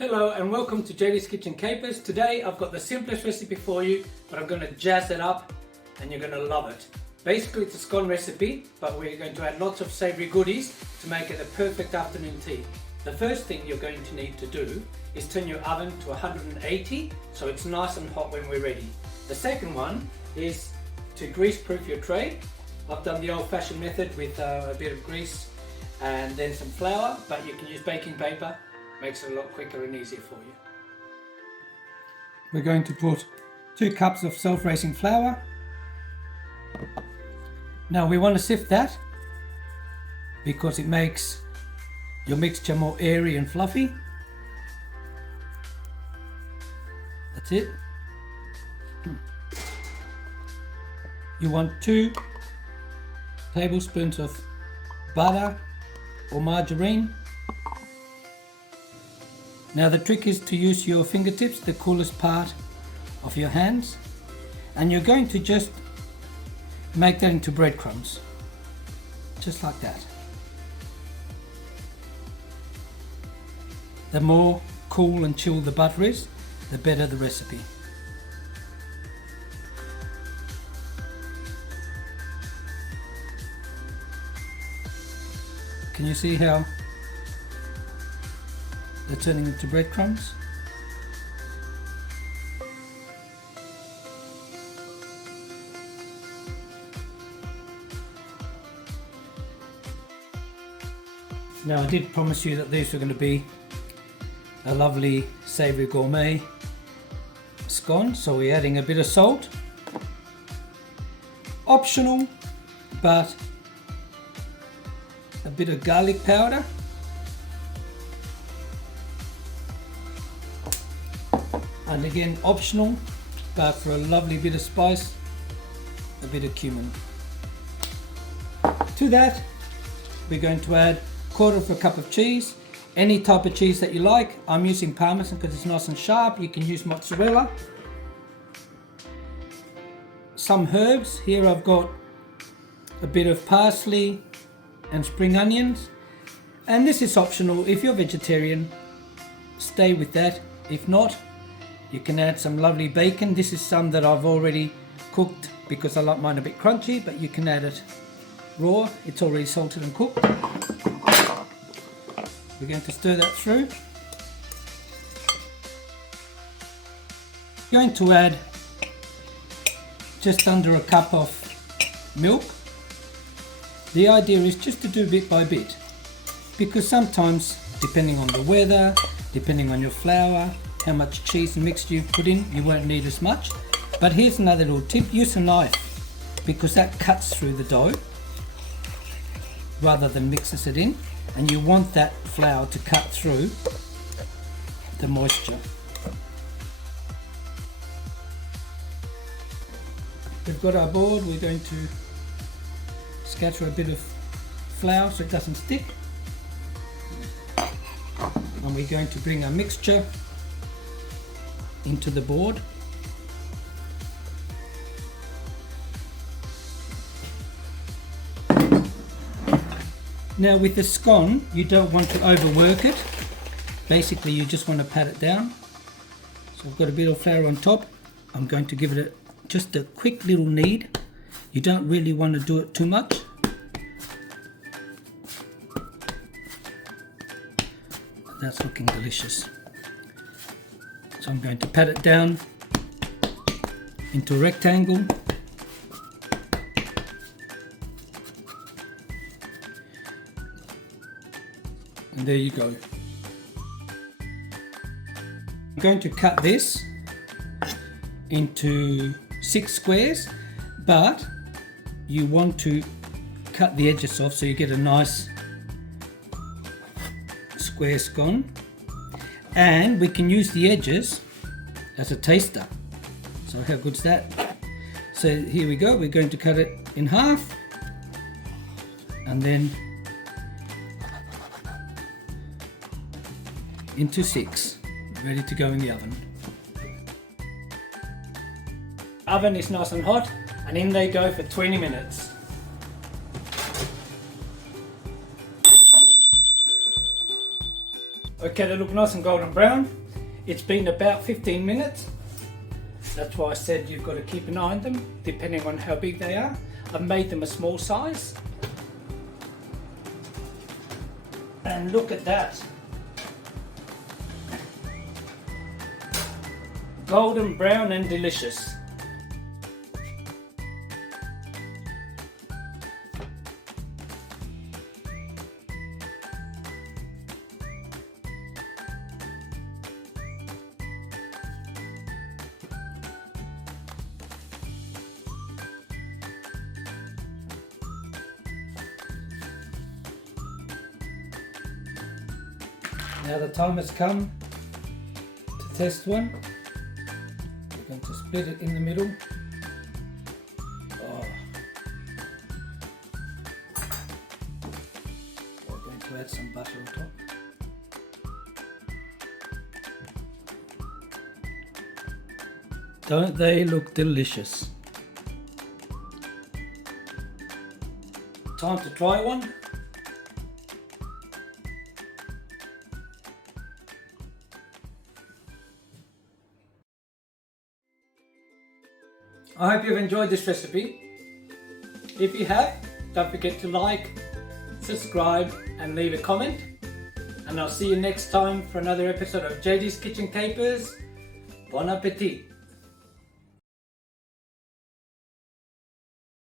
Hello and welcome to JD's Kitchen Capers. Today I've got the simplest recipe for you, but I'm going to jazz it up and you're going to love it. Basically it's a scone recipe, but we're going to add lots of savoury goodies to make it a perfect afternoon tea. The first thing you're going to need to do is turn your oven to 180 so it's nice and hot when we're ready. The second one is to grease proof your tray. I've done the old fashioned method with a bit of grease and then some flour, but you can use baking paper. Makes it a lot quicker and easier for you. We're going to put 2 cups of self-raising flour. Now we want to sift that because it makes your mixture more airy and fluffy. That's it. You want 2 tablespoons of butter or margarine. Now the trick is to use your fingertips, the coolest part of your hands, and you're going to just make that into breadcrumbs, just like that. The more cool and chill the butter is, the better the recipe. Can you see how they're turning into breadcrumbs? Now I did promise you that these were going to be a lovely savoury gourmet scone, so we're adding a bit of salt. Optional, but a bit of garlic powder. And again optional, but for a lovely bit of spice, a bit of cumin. To that we're going to add 1/4 cup of cheese, any type of cheese that you like. I'm using Parmesan because it's nice and sharp. You can use mozzarella. Some herbs, here I've got a bit of parsley and spring onions, and this is optional. If you're vegetarian, stay with that. If not, you can add some lovely bacon. This is some that I've already cooked because I like mine a bit crunchy, but you can add it raw. It's already salted and cooked. We're going to stir that through. Going to add just under a cup of milk. The idea is just to do bit by bit, because sometimes, depending on the weather, depending on your flour, how much cheese and mixture you put in, you won't need as much. But here's another little tip: use a knife, because that cuts through the dough rather than mixes it in, and you want that flour to cut through the moisture. We've got our board. We're going to scatter a bit of flour so it doesn't stick, and we're going to bring our mixture into the board. Now with the scone, you don't want to overwork it. Basically you just want to pat it down. So I've got a bit of flour on top. I'm going to give it just a quick little knead. You don't really want to do it too much. That's looking delicious. So I'm going to pat it down into a rectangle. And there you go. I'm going to cut this into 6 squares, but you want to cut the edges off so you get a nice square scone. And we can use the edges as a taster. So how good's that? So here we go. We're going to cut it in half and then into 6, ready to go in the oven. Oven is nice and hot, and in they go for 20 minutes. Okay, they look nice and golden brown. It's been about 15 minutes. That's why I said you've got to keep an eye on them, depending on how big they are. I've made them a small size. And look at that. Golden brown and delicious. Now the time has come to test one. We're going to split it in the middle. Oh. We're going to add some butter on top. Don't they look delicious? Time to try one. I hope you've enjoyed this recipe. If you have, don't forget to like, subscribe and leave a comment. And I'll see you next time for another episode of JD's Kitchen Capers. Bon appetit!